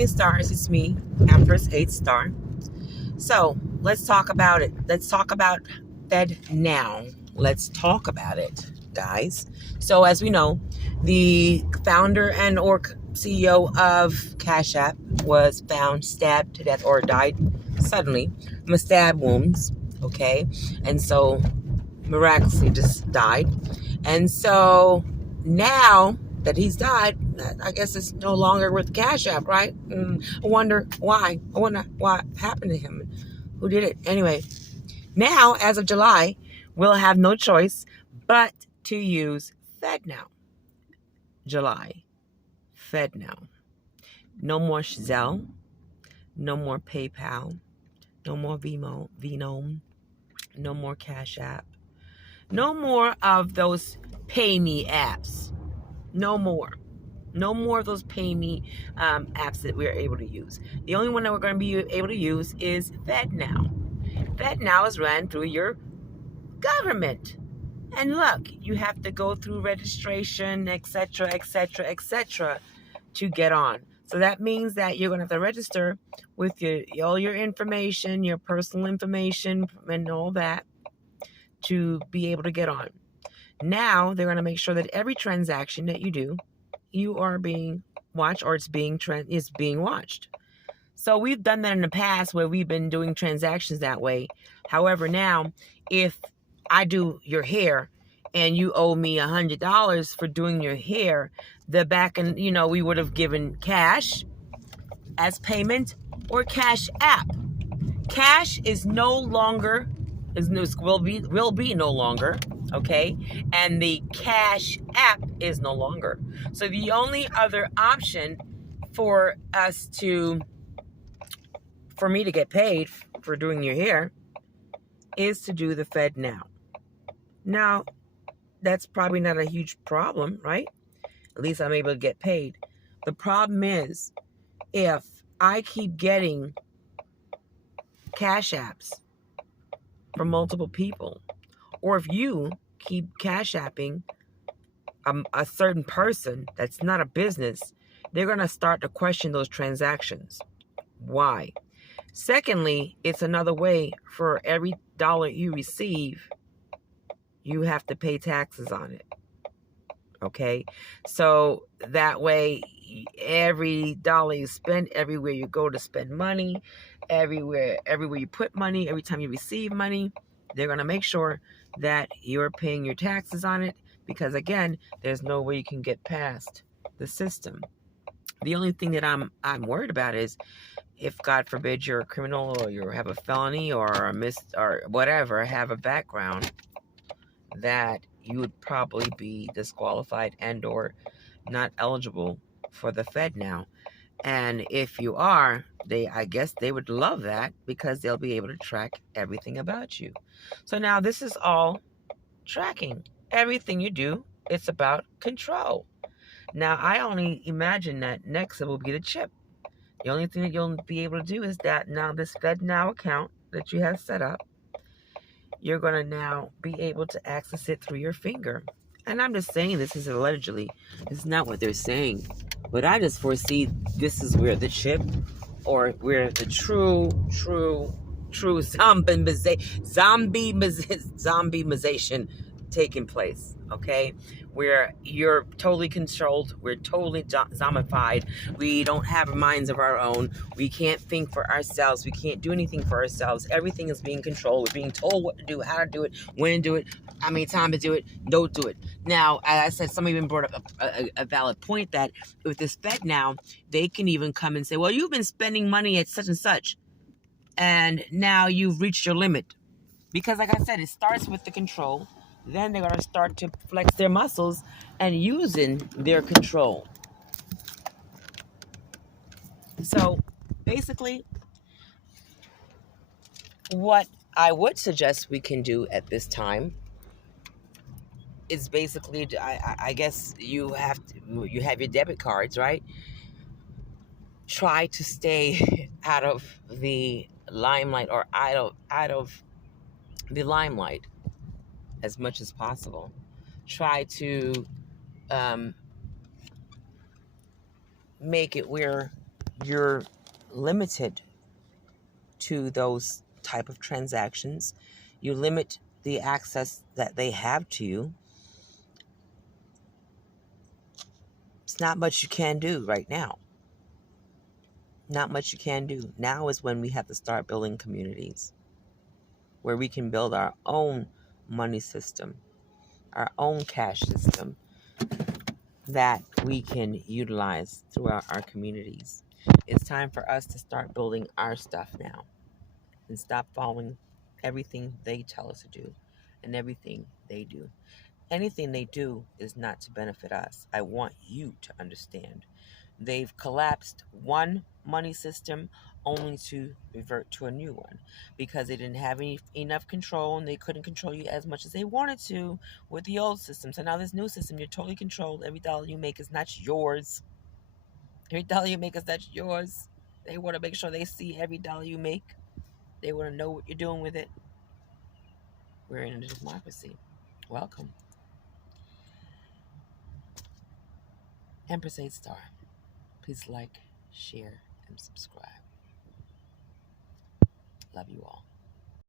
Hey stars, it's me, Empress 8 Star. So let's talk about it. Let's talk about F.E.D.N.O.W. Let's talk about it, guys. So as we know, the founder and or CEO of Cash App was found stabbed to death or died suddenly from stab wounds. Okay, and so miraculously just died. And so now that he's died, I guess it's no longer with Cash App, right? I wonder why. I wonder what happened to him. Who did it? Anyway, now, as of July, we'll have no choice but to use F.E.D.N.O.W. July. F.E.D.N.O.W. No more Zelle. No more PayPal. No more V.E.N.O.W. No more Cash App. No more of those pay me apps. No more. No more of those pay me apps that we're able to use. The only one that we're going to be able to use is F.E.D.N.O.W. F.E.D.N.O.W. is ran through your government. And look, you have to go through registration, etc., etc., etc., to get on. So that means that you're going to have to register with all your information, your personal information, and all that to be able to get on. Now they're going to make sure that every transaction that you do, you are being watched, or it's being watched. So we've done that in the past where we've been doing transactions that way. However, now if I do your hair and you owe me $100 for doing your hair, we would have given cash as payment or Cash App. Cash is no longer will be no longer, okay? And the Cash App is no longer. So the only other option for me to get paid for doing your hair is to do the F.E.D.N.O.W. Now, that's probably not a huge problem, right? At least I'm able to get paid. The problem is if I keep getting Cash Apps from multiple people, or if you keep Cash Apping a certain person that's not a business, they're going to start to question those transactions. Why? Secondly, it's another way for every dollar you receive, you have to pay taxes on it. Okay? So that way, every dollar you spend, everywhere you go to spend money, everywhere you put money, every time you receive money, they're going to make sure that you're paying your taxes on it, because again, there's no way you can get past the system. The only thing that I'm worried about is if, God forbid, you're a criminal or you have a felony or or whatever, have a background, that you would probably be disqualified and or not eligible for the F.E.D.N.O.W. And if you are, I guess they would love that, because they'll be able to track everything about you. So now this is all tracking. Everything you do, it's about control. Now, I only imagine that next it will be the chip. The only thing that you'll be able to do is that now this F.E.D.N.O.W. account that you have set up, you're going to now be able to access it through your finger. And I'm just saying this is allegedly. This is not what they're saying. But I just foresee this is where the chip, or where the true zombie-mization taking place, okay? Where you're totally controlled, we're totally zombified, we don't have minds of our own, we can't think for ourselves, we can't do anything for ourselves, everything is being controlled, we're being told what to do, how to do it, when to do it, how many times to do it, don't do it. Now, as I said, somebody even brought up a valid point that with this F.E.D.N.O.W., they can even come and say, well, you've been spending money at such and such, and now you've reached your limit. Because like I said, it starts with the control. Then they're going to start to flex their muscles and using their control. So basically, what I would suggest we can do at this time is basically, I guess you have your debit cards, right? Try to stay out of the limelight, or out of the limelight as much as possible. Try to make it where you're limited to those type of transactions. You limit the access that they have to you. It's not much you can do right now. Not much you can do. Now is when we have to start building communities where we can build our own money system, our own cash system that we can utilize throughout our communities. It's time for us to start building our stuff now and stop following everything they tell us to do and everything they do. Anything they do is not to benefit us. I want you to understand. They've collapsed one money system only to revert to a new one because they didn't have enough control and they couldn't control you as much as they wanted to with the old system. So now this new system, you're totally controlled. Every dollar you make is not yours. Every dollar you make is not yours. They want to make sure they see every dollar you make. They want to know what you're doing with it. We're in a democracy. Welcome. Empress 8 Star. Please like, share, and subscribe. Love you all.